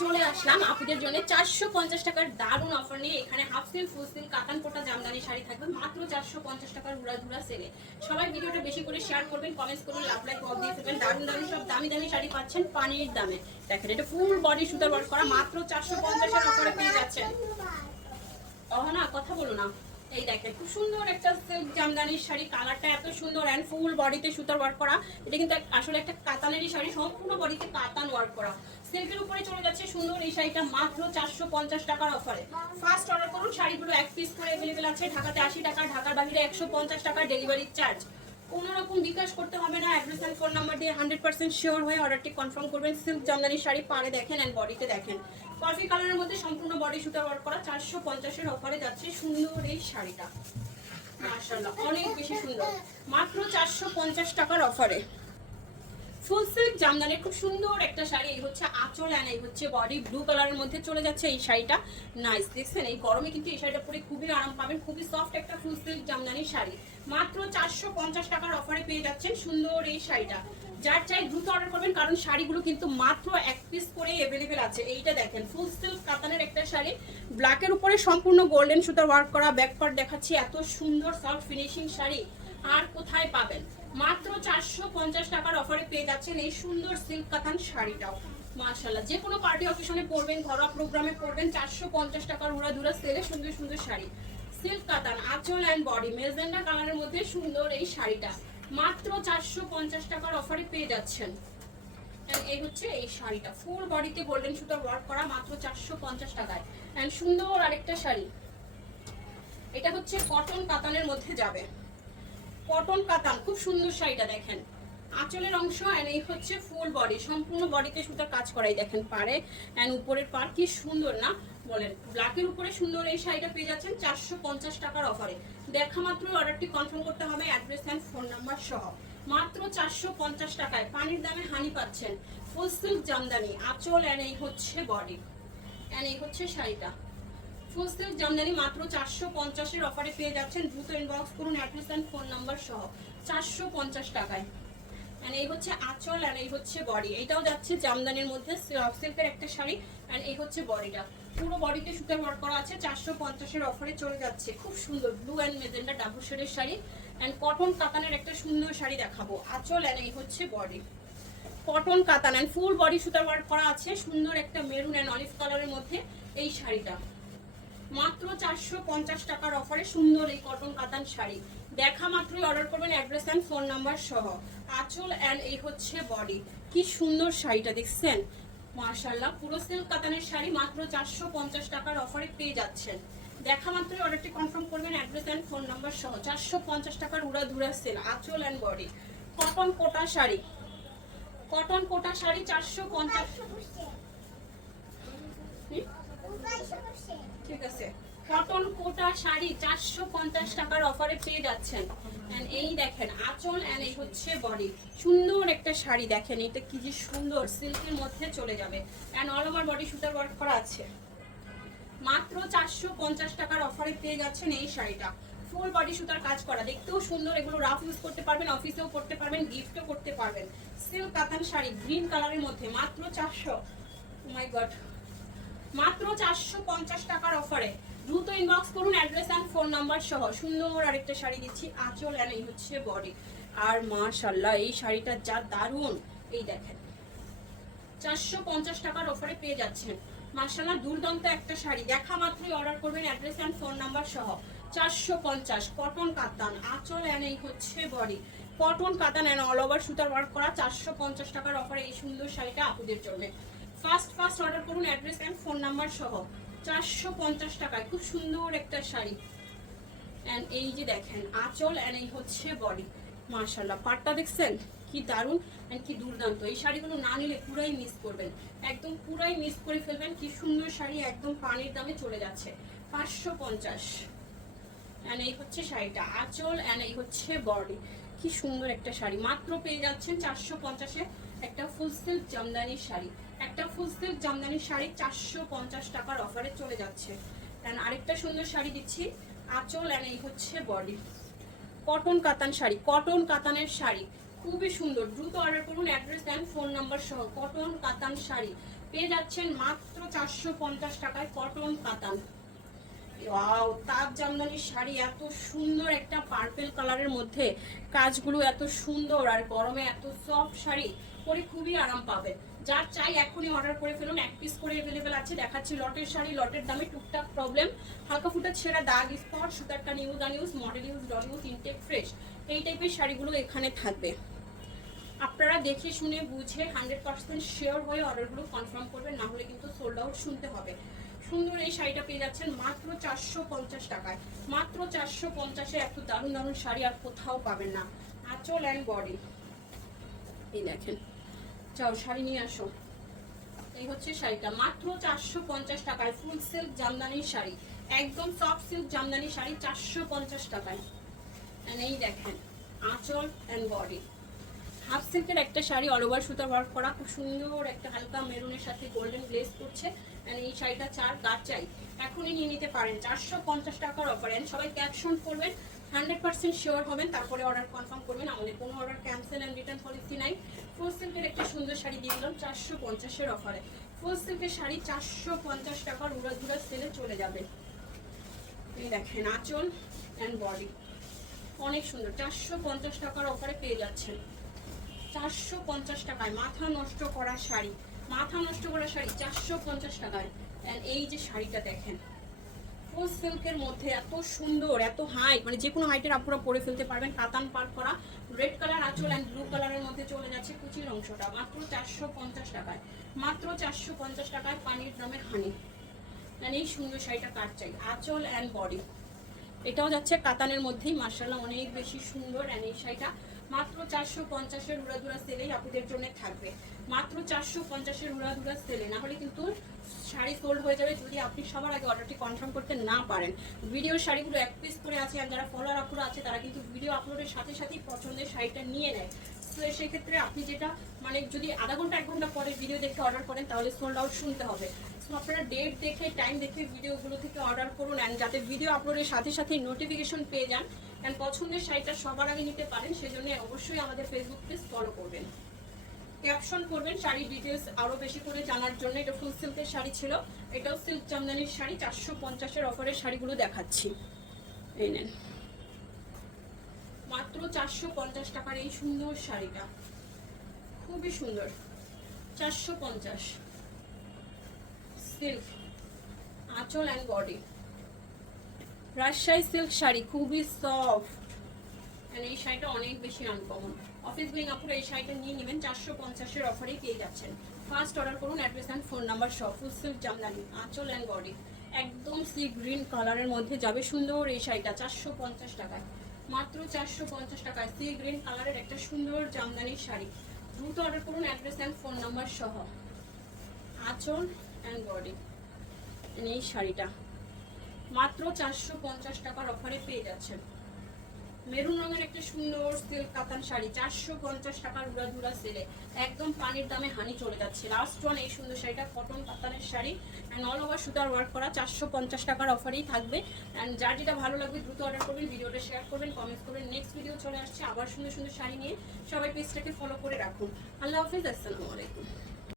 চলে আসলাম আপুদের জন্য চারশো পঞ্চাশ টাকার দারুণ অফার নিয়ে। এখানে হাফ সিল ফুল সিল কাতান কোটা জামদানি শাড়ি থাকবে মাত্র চারশো পঞ্চাশ টাকার উড়া ধুরা সেলে সবাই ভিডিওটা বেশি করে শেয়ার করবেন কমেন্টস করুন লাভ লাইক অফ দিয়ে দেবেন। দারুণ দারুণ সব দামি দামি শাড়ি পাচ্ছেন পানির দামে। দেখেন, এটা ফুল বডি সুতার ওয়ার্ক করা, মাত্র চারশো পঞ্চাশের অফারে পেয়ে যাচ্ছেন। অহনা, কথা বলো না। এই দেখেন, খুব সুন্দর একটা জামদানির শাড়ি কালারটা এত সুন্দর অ্যান্ড ফুল বডিতে সুতার ওয়ার্ক করা। এটা কিন্তু আসলে একটা কাতানেরই শাড়ি, সম্পূর্ণ বডিতে কাতান ওয়ার্ক করা। সিল্কের উপরে চলে যাচ্ছে সুন্দর এই শাড়িটা, মাত্র চারশো পঞ্চাশ টাকার অফারে ফার্স্ট অর্ডার করুন, শাড়িগুলো এক পিস করে অ্যাভেলেবেল আছে, ঢাকাতে আশি টাকা, ঢাকার বাইরে একশো পঞ্চাশ টাকা ডেলিভারি চার্জ কোনো রকম বিকাশ করতে হবে না অ্যাড্রেস অ্যান্ড ফোন নাম্বার দিয়ে হান্ড্রেড পার্সেন্ট শিওর হয়ে অর্ডারটি কনফার্ম করবেন। সিল্ক জামদানি শাড়ি পাড়ে দেখেন অ্যান্ড বডিতে দেখেন। কফি কালারের মধ্যে সম্পূর্ণ বডি সুতা ওয়ার্ক করা। চারশো পঞ্চাশের অফারে যাচ্ছে সুন্দর এই শাড়িটা। অনেক বেশি সুন্দর। মাত্র চারশো পঞ্চাশ টাকার অফারে খুব সুন্দর একটা শাড়ি। এই হচ্ছে অ্যান্ড এই হচ্ছে বডি ব্লু কালারের মধ্যে চলে যাচ্ছে এই শাড়িটা। নাইস দেখছেন? এই গরমে কিন্তু এই শাড়িটা পরে খুবই আরাম পাবেন। খুবই সফট একটা শাড়ি। মাত্র চারশো পঞ্চাশ টাকার অফারে পেয়ে যাচ্ছেন সুন্দর এই শাড়িটা। যার চাই দ্রুত অর্ডার করবেন, কারণ শাড়িগুলো কিন্তু মাত্র এক পিস করে অ্যাভেলেবেল আছে। এইটা দেখেন ফুল সিল্ক কাতানের একটা শাড়ি। ব্ল্যাকের উপরে সম্পূর্ণ গোল্ডেন সুতার ওয়ার্ক করা ব্যাক পার্ট দেখাচ্ছি, এত সুন্দর সফট ফিনিশিং শাড়ি, আর কোথায় পাবেন? মাত্র চারশো পঞ্চাশ টাকার অফারে পেয়ে যাচ্ছেন এই সুন্দর সিল্ক কাতান শাড়িটাও। মাশাল্লাহ যে কোনো পার্টি অকেশনে পরবেন, ঘরোয়া প্রোগ্রামে পরবেন, চারশো পঞ্চাশ টাকার উড়া ধুরা সেলে সুন্দর সুন্দর শাড়ি। সিল্ক কাতান, আঁচল অ্যান্ড বডি মেজেন্ডা কালারের মধ্যে সুন্দর এই শাড়িটা। মাত্র চারশো পঞ্চাশ টাকার অফারে পেয়ে যাচ্ছেন। এই হচ্ছে এই শাড়িটা। ফুল বডিতে গোল্ডেন সুতার ওয়ার্ক করা মাত্র চারশো পঞ্চাশ টাকায়। অ্যান্ড সুন্দর আরেকটা শাড়ি। এটা হচ্ছে কটন কাতানের মধ্যে যাবে। কটন কাতান, খুব সুন্দর শাড়িটা দেখেন। আঁচলের অংশ এন্ড এই হচ্ছে ফুল বডি সম্পূর্ণ বডিতে সুতার কাজ করাই দেখেন পারে এন্ড উপরের পার কি সুন্দর না? বলেন, ব্ল্যাকের উপরে সুন্দর এই শাড়িটা পেয়ে যাচ্ছেন চারশো পঞ্চাশ টাকার অফারে। দেখা মাত্র অর্ডারটি কনফার্ম করতে হবে অ্যাড্রেস অ্যান্ড ফোন নাম্বার সহ। মাত্র চারশো পঞ্চাশ টাকায় পানির দামে হানি পাচ্ছেন ফুল জামদানি। আঁচল এন্ড এই হচ্ছে বডি এন্ড এই হচ্ছে শাড়িটা। ফুল জামদানি মাত্র চারশো পঞ্চাশের অফারে পেয়ে যাচ্ছেন। দ্রুত ইনবক্স করুন অ্যাড্রেস অ্যান্ড ফোন নাম্বার সহ। চারশো পঞ্চাশ টাকায়। অ্যান্ড এই হচ্ছে আঁচল অ্যান্ড এই হচ্ছে বডি। এটাও যাচ্ছে জামদানির মধ্যে সিল্কের একটা শাড়ি অ্যান্ড এই হচ্ছে বডিটা। পুরো বডিতে সুতার ওয়ার্ক করা আছে, চারশো পঞ্চাশের অফারে চলে যাচ্ছে। খুব সুন্দর ব্লু অ্যান্ড মেজেন্ডা ডাবল শেডের শাড়ি। অ্যান্ড কটন কাতানের একটা সুন্দর শাড়ি দেখাবো। আঁচল অ্যান্ড এই হচ্ছে বডি। কটন কাতান অ্যান্ড ফুল বডি সুতার ওয়ার্ক করা আছে, সুন্দর একটা মেরুন অ্যান্ড অলিভ কালারের মধ্যে এই শাড়িটা। মাত্র চারশো পঞ্চাশ টাকার অফারে সুন্দর এই কটন কাতান শাড়ি। দেখা মাত্রই অর্ডার করবেন অ্যাড্রেস অ্যান্ড ফোন নাম্বার সহ। আঁচল অ্যান্ড এই হচ্ছে বডি কি সুন্দর শাড়িটা দেখছেন? মার্শাল্লাহ পুরো সিল্ক কাতানের শাড়ি মাত্র চারশো পঞ্চাশ টাকার অফারে পেয়ে যাচ্ছেন। দেখা মাত্রই অর্ডারটি কনফার্ম করবেন অ্যাড্রেস অ্যান্ড ফোন নাম্বার সহ। চারশো পঞ্চাশ টাকার উড়া ধুরা সেল আঁচল and body cotton Kota sari. Cotton Kota sari চারশো পঞ্চাশ ঠিক আছে। কটন কোটা শাড়ি চারশো পঞ্চাশ টাকার অফারে পেয়ে যাচ্ছেন। And এই দেখেন, আঁচল অ্যান্ড এই হচ্ছে বডি। সুন্দর একটা শাড়ি দেখেন, এটা কি যে সুন্দর, সিল্কের মধ্যে চলে যাবে। অ্যান্ড অল ওভার বডি সুতার ওয়ার্ক করা আছে। মাত্র চারশো পঞ্চাশ টাকার অফারে পেয়ে যাচ্ছেন এই শাড়িটা। ফুল বডি সুতার কাজ করা। দেখতেও সুন্দর, এগুলো রাফ ইউজ করতে পারবেন অফিসেও করতে পারবেন গিফটও করতে পারবেন। সিল্ক কাতান শাড়ি গ্রিন কালারের মধ্যে মাত্র চারশো। মাই গড মাত্র চারশো পঞ্চাশ টাকার অফারে দ্রুত ইনবক্স করুন অ্যাড্রেস অ্যান্ড ফোন নাম্বার সহ। সুন্দর আরেকটা শাড়ি দিচ্ছি, আঁচল অ্যান্ড এই হচ্ছে বডি আর মাশাল্লাহ এই শাড়িটা যা দারুণ, এই দেখেন। চারশো পঞ্চাশ টাকার অফারে পেয়ে যাচ্ছেন। মার্শাল্লাহ দুর্দান্ত একটা শাড়ি। দেখা মাত্রই অর্ডার করবেন অ্যাড্রেস অ্যান্ড ফোন নাম্বার সহ। চারশো পঞ্চাশ কটন কাতান, আঁচল অ্যান্ড এই হচ্ছে বডি কটন কাতান অ্যান্ড অল ওভার সুতার ওয়ার্ক করা চারশো পঞ্চাশ টাকার অফারে এই সুন্দর শাড়িটা আপুদের জন্য। ফার্স্ট ফার্স্ট অর্ডার করুন অ্যাড্রেস অ্যান্ড ফোন নাম্বার সহ। চারশো পঞ্চাশ টাকায়, খুব সুন্দর একটা শাড়ি। অ্যান্ড এই যে দেখেন, আঁচল অ্যান্ড এই হচ্ছে বডি মার্শাল্লাহ পাটটা দেখছেন? কি দারুণ অ্যান্ড কি দুর্দান্ত। এই শাড়িগুলো না নিলে পুরাই মিস করবেন। একদম পুরাই মিস করে ফেলবেন, কি সুন্দর শাড়ি একদম পানির দামে চলে যাচ্ছে। পাঁচশো পঞ্চাশ। অ্যান্ড এই হচ্ছে শাড়িটা, আঁচল অ্যান্ড এই হচ্ছে বডি কি সুন্দর একটা শাড়ি। মাত্র পেয়ে যাচ্ছেন চারশো পঞ্চাশে একটা ফুল সিল্ক জামদানির শাড়ি। একটা ফুল সিল্ক জামদানির শাড়ি চারশো পঞ্চাশ টাকার অফারে চলে যাচ্ছে। অ্যান্ড আরেকটা সুন্দর শাড়ি দিচ্ছি। আঁচল অ্যান্ড এই হচ্ছে বডি কটন কাতান শাড়ি কটন কাতানের শাড়ি। খুবই সুন্দর। দ্রুত অর্ডার করুন অ্যাড্রেস দেন ফোন নাম্বার সহ। কটন কাতান শাড়ি। পেয়ে যাচ্ছেন মাত্র চারশো পঞ্চাশ টাকায় কটন কাতান। ওয়াও তাঁত জামদানির শাড়ি এত সুন্দর একটা পার্পেল কালারের মধ্যে কাজগুলো এত সুন্দর আর গরমে এত সফট শাড়ি পরে খুবই আরাম পাবেন যার চাই এখনই অর্ডার করে ফেলুন, এক পিস করে অ্যাভেলেবেল আছে, দেখাচ্ছি লটের শাড়ি, লটের দামে টুকটাক প্রবলেম হালকা ফুটা ছেঁড়া দাগ spot সুতারটা news un use model use doll use intact fresh এই টাইপের শাড়িগুলো এখানে থাকবে। আপনারা দেখে শুনে বুঝে হান্ড্রেড পার্সেন্ট শিওর হয়ে অর্ডারগুলো কনফার্ম করবেন, না হলে কিন্তু সোল্ড আউট শুনতে হবে। সুন্দর এই শাড়িটা পেয়ে যাচ্ছেন মাত্র চারশো পঞ্চাশ টাকায়। মাত্র চারশো পঞ্চাশে এত দারুণ দারুণ শাড়ি আর কোথাও পাবেন না। আঁচল অ্যান্ড বডি এই দেখেন। চাও শাড়ি নিয়ে আসো। এই হচ্ছে শাড়িটা। মাত্র চারশো পঞ্চাশ টাকায় ফুল সিল্ক জামদানির শাড়ি। একদম সফট সিল্ক জামদানি শাড়ি চারশো পঞ্চাশ টাকায়। এই দেখেন, আঁচল অ্যান্ড বডি হাফ সিল্কের একটা শাড়ি অল ওভার সুতার ওয়ার্ক করা। খুব সুন্দর একটা হালকা মেরুনের সাথে গোল্ডেন গ্লেস করছে। অ্যান্ড এই শাড়িটা চার গাছ চাই? এখনই নিয়ে নিতে পারেন। চারশো পঞ্চাশ টাকার অফার অ্যান্ড সবাই ক্যাপশন করবেন হান্ড্রেড পার্সেন্ট শিওর হবেন। তারপরে অর্ডার কনফার্ম করবেন। আমাদের কোনো order cancel and return policy নাই। ফুল সিল্কের একটা সুন্দর শাড়ি দিয়ে দিলাম, চারশো পঞ্চাশের অফারে ফুল সিল্কের শাড়ি চারশো পঞ্চাশ টাকার উড়া ধুরা সেলে চলে যাবে। এই দেখেন আঁচল অ্যান্ড বডি অনেক সুন্দর। চারশো পঞ্চাশ টাকার অফারে পেয়ে যাচ্ছেন। চারশো পঞ্চাশ টাকায় মাথা নষ্ট করা শাড়ি, মাথা নষ্ট করা শাড়ি চারশো পঞ্চাশ টাকায়। এই যে শাড়িটা দেখেন ফুল সিল্কের মধ্যে এত সুন্দর, এত হাইট মানে যে কোনো হাইটের আপনারা পরে ফেলতে পারবেন। কাতান পার করা রেড কালার আঁচল অ্যান্ড ব্লু কালারের মধ্যে চলে যাচ্ছে কুচির অংশটা, মাত্র চারশো পঞ্চাশ টাকায়। মাত্র চারশো পঞ্চাশ টাকায় পানির দামের হানি And এই সুন্দর শাড়িটা কাট চাই? আঁচল অ্যান্ড বডি এটাও যাচ্ছে কাতানের মধ্যেই মার্শাল্লাহ অনেক বেশি সুন্দর। অ্যান্ড এই শাড়িটা মাত্র চারশো পঞ্চাশের উড়াধুরা সেলেই আপনাদের জন্য থাকবে। মাত্র চারশো পঞ্চাশের উড়াধুরা সেলে, না হলে কিন্তু শাড়ি সোল্ড হয়ে যাবে যদি আপনি সবার আগে অর্ডারটি কনফার্ম করতে না পারেন। ভিডিও শাড়িগুলো এক পিস করে আছে আর যারা ফলোয়ার আপুরা আছে, তারা কিন্তু ভিডিও আপলোডের সাথে সাথেই পছন্দের শাড়িটা নিয়ে নেয়। তো সেক্ষেত্রে আপনি যেটা মানে যদি আধা ঘণ্টা, এক ঘণ্টা পরে ভিডিও দেখে অর্ডার করেন, তাহলে সোল্ড আউট শুনতে হবে। সো আপনারা ডেট দেখে টাইম দেখে ভিডিওগুলো থেকে অর্ডার করুন অ্যান্ড যাতে ভিডিও আপলোডের সাথে সাথে নোটিফিকেশন পেয়ে যান। অ্যান্ড পছন্দের শাড়িটা সবার আগে নিতে পারেন, সেজন্য অবশ্যই আমাদের ফেসবুক পেজ ফলো করবেন। ক্যাপশন করবেন, শাড়ির ডিটেলস আরও বেশি করে জানার জন্য। এটা ফুল সিল্কের শাড়ি ছিল। এটাও সিল্ক জামদানির শাড়ি, চারশো পঞ্চাশের অফারের শাড়িগুলো দেখাচ্ছি। এই নেন। মাত্র চারশো পঞ্চাশ টাকার এই সুন্দর শাড়িটা। খুবই সুন্দর। চারশো পঞ্চাশ। সিল্ক আঁচল and body Rajshahi silk sari খুবই সফট and এই শাড়িটা অনেক বেশি আনকমন অফিস গোয়িং আপুরা এই শাড়িটা নিয়ে নেবেন, চারশো পঞ্চাশের অফারেই পেয়ে যাচ্ছেন। ফার্স্ট অর্ডার করুন অ্যাড্রেস অ্যান্ড ফোন নাম্বার সব ফুল সিল্ক জামদানি, আঁচল অ্যান্ড বডি একদম সি গ্রিন কালারের মধ্যে যাবে সুন্দর এই শাড়িটা, চারশো পঞ্চাশ টাকায়। মাত্র চারশো পঞ্চাশ টাকায় সি গ্রিন কালারের একটা সুন্দর জামদানির শাড়ি। দ্রুত অর্ডার করুন অ্যাড্রেস অ্যান্ড ফোন নাম্বার সহ। আঁচল অ্যান্ড বডি এই শাড়িটা। মাত্র চারশো পঞ্চাশ টাকার অফারে পেয়ে যাচ্ছেন। মেরুন রঙের একটা সুন্দর সিল্ক কাতান শাড়ি, চারশো পঞ্চাশ টাকার উড়া ধুরা সেলে একদম পানির দামে হানি চলে যাচ্ছে। লাস্ট ওয়ান এই সুন্দর শাড়িটা কটন কাতানের শাড়ি। অ্যান্ড অল ওভার সুতার ওয়ার্ক করা, চারশো পঞ্চাশ টাকার অফারেই থাকবে। অ্যান্ড যার যেটা ভালো লাগবে দ্রুত অর্ডার করবেন, ভিডিওটা শেয়ার করবেন কমেন্টস করবেন। নেক্সট ভিডিও চলে আসছে আবার সুন্দর সুন্দর শাড়ি নিয়ে। সবাই পেজটাকে ফলো করে রাখুন। আল্লাহ হাফিজ, আসসালামু আলাইকুম।